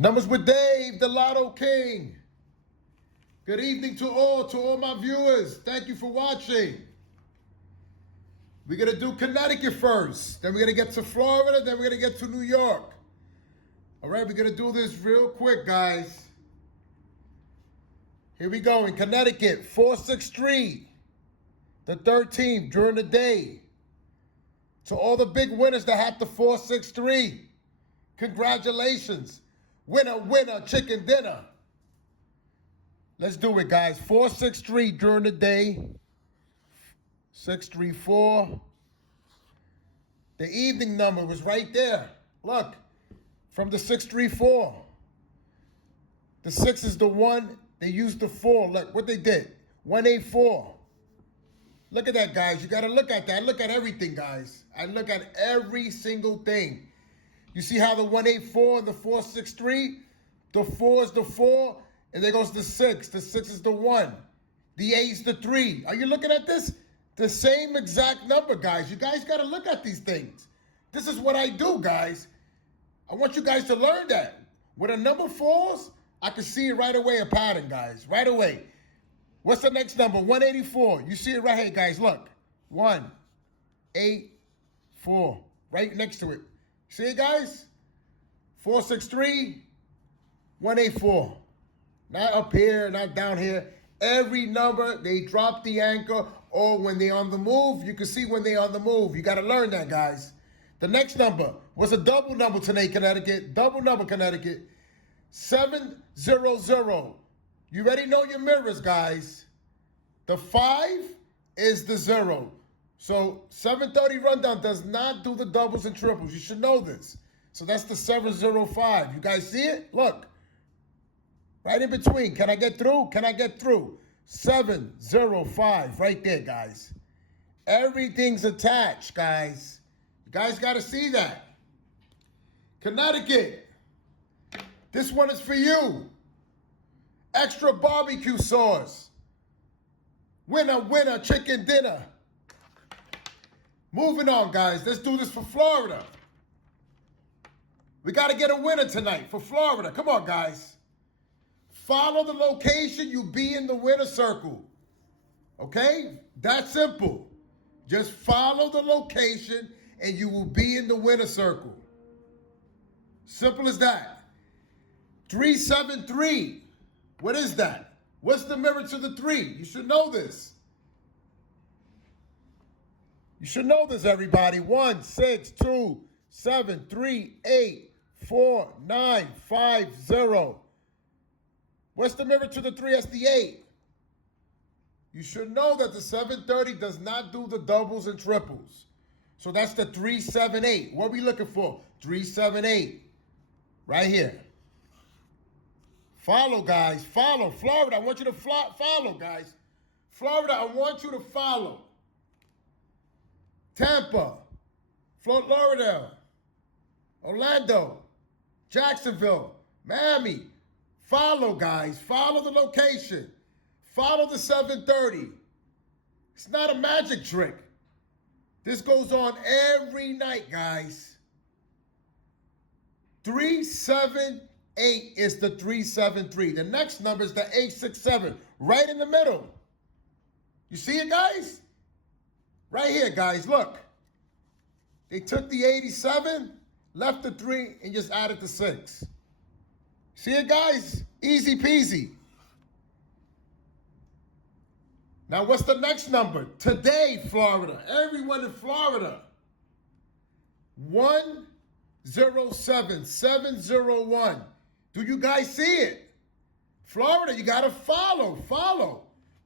Numbers with Dave, the Lotto King. Good evening to all my viewers. Thank you for watching. We're going to do Connecticut first. Then we're going to get to Florida. Then we're going to get to New York. All right, we're going to do this real quick, guys. Here we go. In Connecticut, 463, the 13th during the day. To all the big winners that had the 463, congratulations. Winner, winner, chicken dinner. Let's do it, guys. 463 during the day. 634. The evening number was right there. Look, from the 634. The 6 is the 1. They used the 4. Look what they did. 184. Look at that, guys. You got to look at that. I look at everything, guys. I look at every single thing. You see how the 184 and the 463, the 4 is the 4, and there goes the 6. The 6 is the 1. The 8 is the 3. Are you looking at this? The same exact number, guys. You guys got to look at these things. This is what I do, guys. I want you guys to learn that. When a number falls, I can see it right away, a pattern, guys. Right away. What's the next number? 184. You see it right here, guys. Look. 184. Right next to it. See it, guys? 463, 184. Not up here, not down here. Every number, they drop the anchor, or when they're on the move, you can see when they're on the move. You got to learn that, guys. The next number was a double number tonight, Connecticut. Double number, Connecticut. 700. You already know your mirrors, guys. The 5 is the 0. So 730 rundown does not do the doubles and triples. You should know this. So that's the 705. You guys see it? Look. Right in between. Can I get through? Can I get through? 705 right there, guys. Everything's attached, guys. You guys got to see that. Connecticut. This one is for you. Extra barbecue sauce. Winner, winner, chicken dinner. Moving on, guys. Let's do this for Florida. We got to get a winner tonight for Florida. Come on, guys. Follow the location. You be in the winner circle. Okay? That's simple. Just follow the location and you will be in the winner circle. Simple as that. 373. What is that? What's the mirror to the 3? You should know this. You should know this, everybody. 1, 6, 2, 7, 3, 8, 4, 9, 5, 0. What's the mirror to the 3? That's the 8. You should know that the 730 does not do the doubles and triples. So that's the 378. What are we looking for? 378. Right here. Follow, guys. Follow. Florida, I want you to follow, guys. Florida, I want you to follow. Tampa, Fort Lauderdale, Orlando, Jacksonville, Miami. Follow, guys. Follow the location. Follow the 730. It's not a magic trick. This goes on every night, guys. 378 is the 373. The next number is the 867, right in the middle. You see it, guys? Right here, guys, look. They took the 87, left the 3, and just added the 6. See it, guys? Easy peasy. Now, what's the next number? Today, Florida. Everyone in Florida. 107, 701. Do you guys see it? Florida, you got to follow.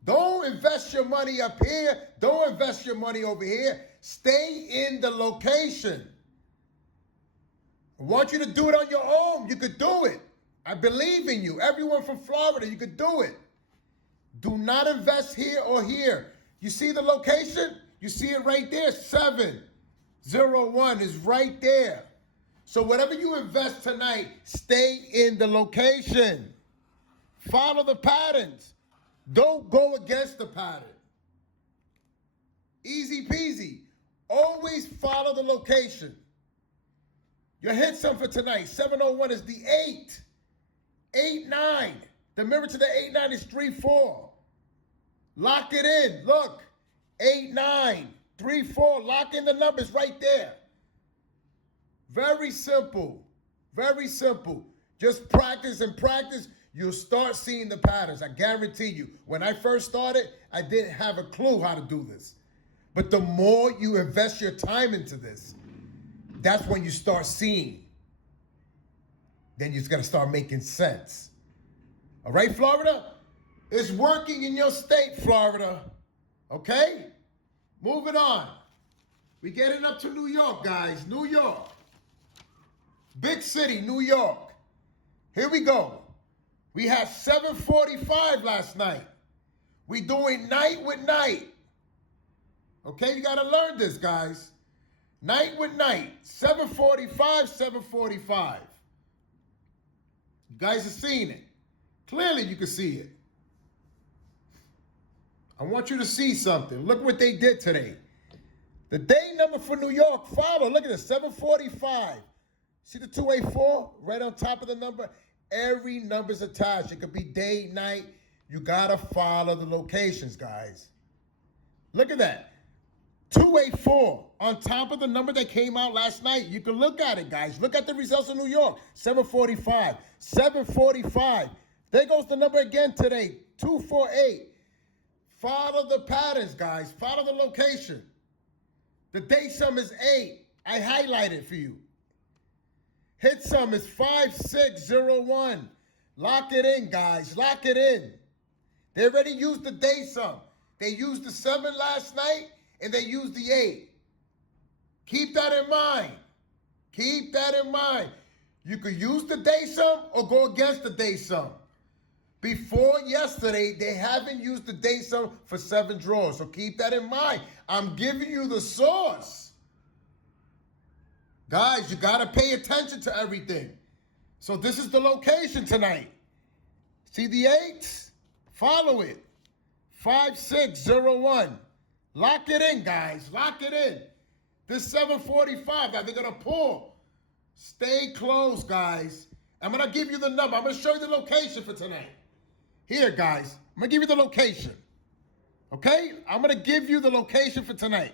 Don't invest your money up here. Don't invest your money over here. Stay in the location. I want you to do it on your own. You could do it. I believe in you. Everyone from Florida, you could do it. Do not invest here or here. You see the location? You see it right there. 701 is right there. So whatever you invest tonight, stay in the location. Follow the patterns. Don't go against the pattern. Easy peasy. Always Always follow the location. Your hit sum for tonight, 701 is the 8. 8-9. The mirror to the 8-9 is 3-4. Lock it in. Look. 8-9. 3-4. Lock in the numbers right there. Very simple. Very simple. Just practice and practice. You'll start seeing the patterns. I guarantee you. When I first started, I didn't have a clue how to do this. But the more you invest your time into this, that's when you start seeing. Then you're going to start making sense. All right, Florida? It's working in your state, Florida. Okay? Moving on. We getting up to New York, guys. New York. Big city, New York. Here we go. We had 745 last night. We doing night with night. Okay, you got to learn this, guys. Night with night. 745, 745. You guys are seeing it. Clearly you can see it. I want you to see something. Look what they did today. The day number for New York, follow. Look at this, 745. See the 284 right on top of the number? Every number's attached. It could be day, night. You got to follow the locations, guys. Look at that. 284 on top of the number that came out last night. You can look at it, guys. Look at the results in New York. 745. 745. There goes the number again today. 248. Follow the patterns, guys. Follow the location. The day sum is 8. I highlighted for you. Hit sum is 5601. Lock it in, guys. Lock it in. They already used the day sum. They used the 7 last night, and they used the 8. Keep that in mind. Keep that in mind. You could use the day sum or go against the day sum. Before yesterday, they haven't used the day sum for 7 draws. So keep that in mind. I'm giving you the source. Guys, you got to pay attention to everything. So this is the location tonight. See the 8s? Follow it. 5601. Lock it in, guys. Lock it in. This 745 that they're going to pull. Stay close, guys. I'm going to give you the number. I'm going to show you the location for tonight. Here, guys. I'm going to give you the location. Okay? I'm going to give you the location for tonight.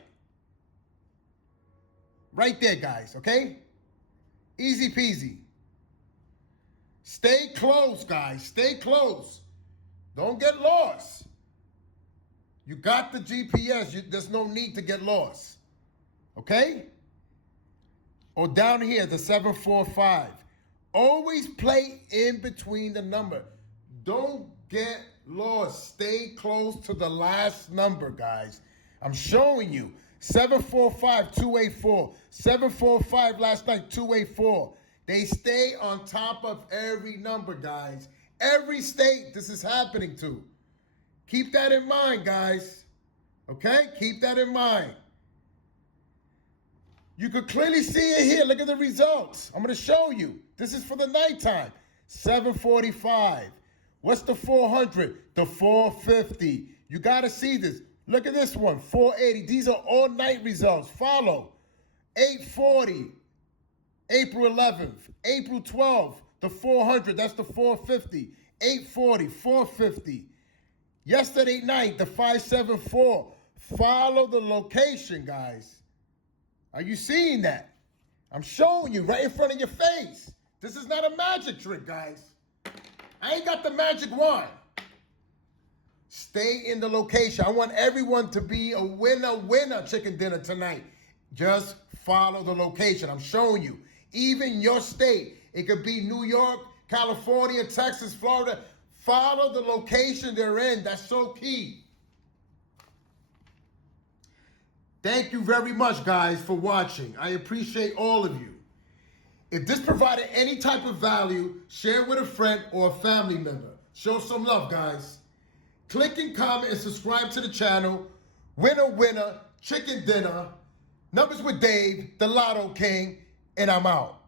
Right there, guys. Okay? Easy peasy. Stay close, guys. Stay close. Don't get lost. You got the GPS. There's no need to get lost. Okay? Or down here, the 745. Always play in between the number. Don't get lost. Stay close to the last number, guys. I'm showing you. 745, 284. 745 last night, 284. They stay on top of every number, guys. Every state this is happening to. Keep that in mind, guys. Okay? Keep that in mind. You could clearly see it here. Look at the results. I'm going to show you. This is for the nighttime. 745. What's the 400? The 450. You got to see this. Look at this one. 480. These are all night results. Follow. 840. April 11th. April 12th. The 400. That's the 450. 840. 450. Yesterday night, the 574. Follow the location, guys. Are you seeing that? I'm showing you right in front of your face. This is not a magic trick, guys. I ain't got the magic wand. Stay in the location. I want everyone to be a winner chicken dinner tonight. Just follow the location. I'm showing you. Even your state. It could be New York, California, Texas, Florida. Follow the location they're in. That's so key. Thank you very much, guys, for watching. I appreciate all of you. If this provided any type of value, share with a friend or a family member. Show some love, guys. Click and comment and subscribe to the channel. Winner, chicken dinner. Numbers with Dave, the Lotto King, and I'm out.